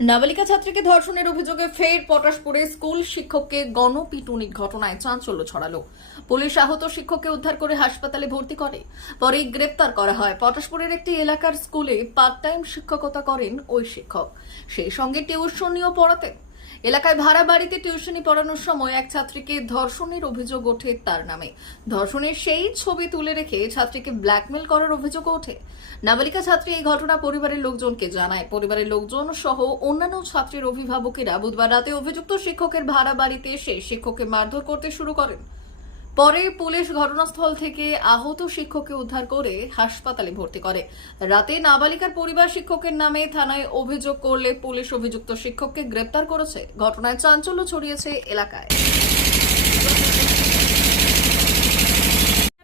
নাবালিকা ছাত্রীকে ধর্ষণের অভিযোগে ফের পটাশপুরে স্কুল শিক্ষককে গণপিটুনির ঘটনায় চাঞ্চল্য ছড়ালো। পুলিশ আহত শিক্ষককে উদ্ধার করে হাসপাতালে ভর্তি করে। পরে গ্রেপ্তার করা হয়। পটাশপুরের একটি এলাকার স্কুলে পার্ট টাইম শিক্ষকতা করেন ওই শিক্ষক। সেই সঙ্গে টিউশনিও পড়াতেন। এলাকায় ভাড়া বাড়িতে টিউশনি পড়ানোর সময় এক ছাত্রীকে ধর্ষণের অভিযোগ ওঠে তার নামে। ধর্ষণের সেই ছবি তুলে রেখে ছাত্রীকে ব্ল্যাকমেল করার অভিযোগ ওঠে। নাবালিকা ছাত্রী এই ঘটনা পরিবারের লোকজনকে জানায়। পরিবারের লোকজন সহ অন্যান্য ছাত্রীর অভিভাবকেরা বুধবার রাতে অভিযুক্ত শিক্ষকের ভাড়া বাড়িতে এসে শিক্ষককে মারধর করতে শুরু করেন। পরে পুলিশ ঘটনাস্থল থেকে আহত শিক্ষককে উদ্ধার করে হাসপাতালে ভর্তি করে। রাতে নাবালিকার পরিবার শিক্ষকের নামে থানায় অভিযোগ করলে পুলিশ অভিযুক্ত শিক্ষককে গ্রেপ্তার করেছে। ঘটনায় চাঞ্চল্য ছড়িয়েছে এলাকায়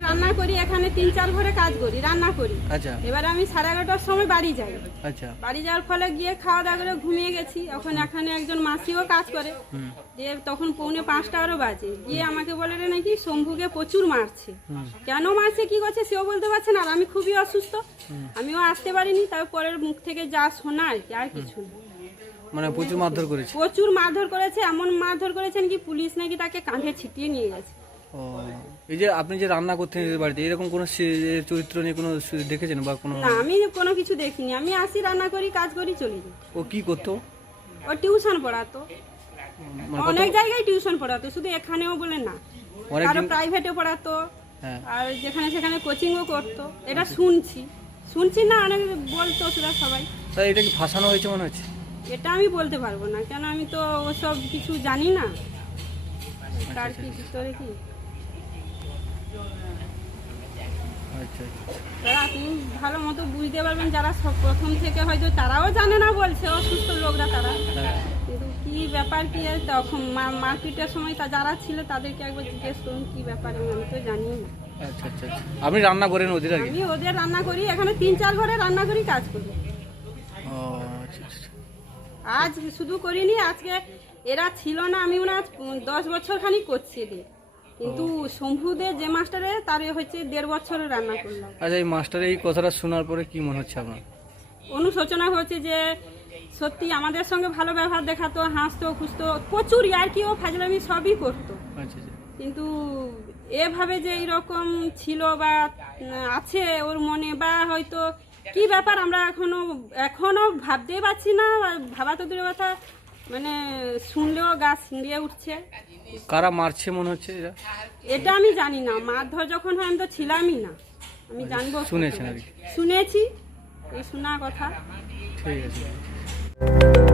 রান্না করি এখানে তিন চার ঘরে কাজ করি রান্না করি। আচ্ছা। এবার আমি সাড়ে এগারোটার সময় বাড়ি যাই। আচ্ছা। বাড়ি যাওয়ার ফলে গিয়ে খাওয়া দাওয়া করে ঘুমিয়ে গেছি। এখন এখানে একজন মাসিও কাজ করে। দিয়ে তখন পৌনে পাঁচটা আরও বাজে। গিয়ে আমাকে বলে রে নাকি শম্ভুকে প্রচুর মারছে। কেন মারছে কি করছে সেও বলতে পারছে না আর আমি খুবই অসুস্থ। আমিও আসতে পারিনি তারপর পরের মুখ থেকে যা শোনা আর কি আর কিছু মানে প্রচুর মারধর করেছে? প্রচুর মারধর করেছে এমন মারধর করেছেন কি পুলিশ নাকি তাকে কাঁধে ছিটিয়ে নিয়ে গেছে। ও। এই যে আপনি যে রান্না করতেন নিজের বাড়িতে এরকম কোনো চরিত্র নিয়ে কোনো দেখেছেন বা কোনো না আমি কোনো কিছু দেখিনি। আমি আসি রান্না করি কাজ করি চলে। যাই ও কি করতো? ও টিউশন পড়াতো। মানে অনেক জায়গায় টিউশন পড়াতো শুধু এখানেও বলে না। আরও প্রাইভেটে পড়াতো হ্যাঁ। আর যেখানে সেখানে কোচিংও করতো। এটা শুনছি। শুনছি না অনেক বলতো সেটা সবাই। তাই এটা কি ফাঁসানো হয়েছে মনে হচ্ছে? এটা আমি বলতে পারব না কেন আমি তো ওসব কিছু জানি না। তার কি ভিতরে কি? আপনি ভালো মতো বুঝতে পারবেন যারা সব প্রথম থেকে হয়তো তারাও জানে না বলছে অসুস্থ লোকরা তারা। কিন্তু কি ব্যাপার কি তখন মারপিটের সময় তা যারা ছিল তাদেরকে একবার জিজ্ঞেস করুন কি ব্যাপার আমি তো জানি না। আচ্ছা আচ্ছা আচ্ছা। আপনি রান্না করেন ওদের আমি ওদের রান্না করি এখানে তিন চার ঘরে রান্না করি কাজ করি। ও আচ্ছা আচ্ছা আজ শুধু করিনি আজকে এরা ছিল না আমি ওনার দশ বছর খানি করছি এদের। কিন্তু শম্ভুদের যে মাস্টারে তার হচ্ছে দেড় বছরে রান্না করলাম। আচ্ছা এই মাস্টারের এই কথাটা শোনার পরে কি মনে হচ্ছে আপনার? অনুশোচনা হচ্ছে যে সত্যি আমাদের সঙ্গে ভালো ব্যবহার দেখাতো হাসতো খুঁজতো প্রচুর ইয়ার্কি ও ফাজলামি সবই করতো। আচ্ছা আচ্ছা। কিন্তু এভাবে যে এরকম ছিল বা আছে ওর মনে বা হয়তো কি ব্যাপার আমরা এখনও এখনও ভাবতেই পারছি না ভাবা তো দূরের কথা মানে শুনলেও গা শিঙড়িয়ে উঠছে। কারা মারছে মনে হচ্ছে এরা? এটা আমি জানি না। মারধর যখন হয় আমি তো ছিলামই না। আমি জানব শুনেছি শুনেছেন শুনেছি। এই শোনা কথা। ঠিক আছে।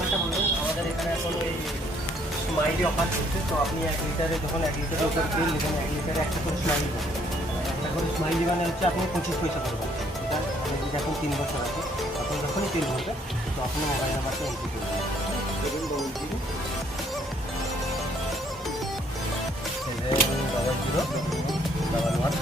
নাম্বারটা বলুন আমাদের এখানে এখন ওই স্মাইলি অফার চলছে, তো আপনি এক লিটারে যখন এক লিটারের উপর তেল নেবেন, এক লিটারে একটা করে স্মাইলি পাবেন একটা করে স্মাইলি মানে হচ্ছে আপনি পঁচিশ পয়সা এটা আমি যদি এখন তিন বছর আছে, আপনি যখনই তেল ভরবেন, তো আপনি মোবাইল নাম্বারটা এন্ট্রি করবেন ডবল জিরো ডবল ওয়ান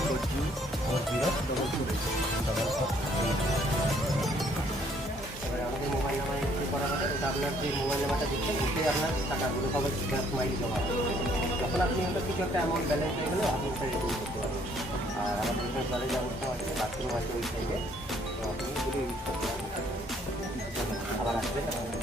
আপনার যে মোবাইল নাম্বারটা দিচ্ছেন ওতে আপনার টাকাগুলো সবাই ব্যাংক মাইল জমা তখন আপনি ওটা কিছু একটা অ্যামাউন্ট ব্যালেন্স হয়ে গেলে আপনি ওটা রিটার্ন করতে পারবেন। আর আমাদের এখানে জলের ব্যবস্থা আছে বাথরুম আছে ওই সাইডে তো আপনি ইউজ করতে পারবেন। আবার আসবেন।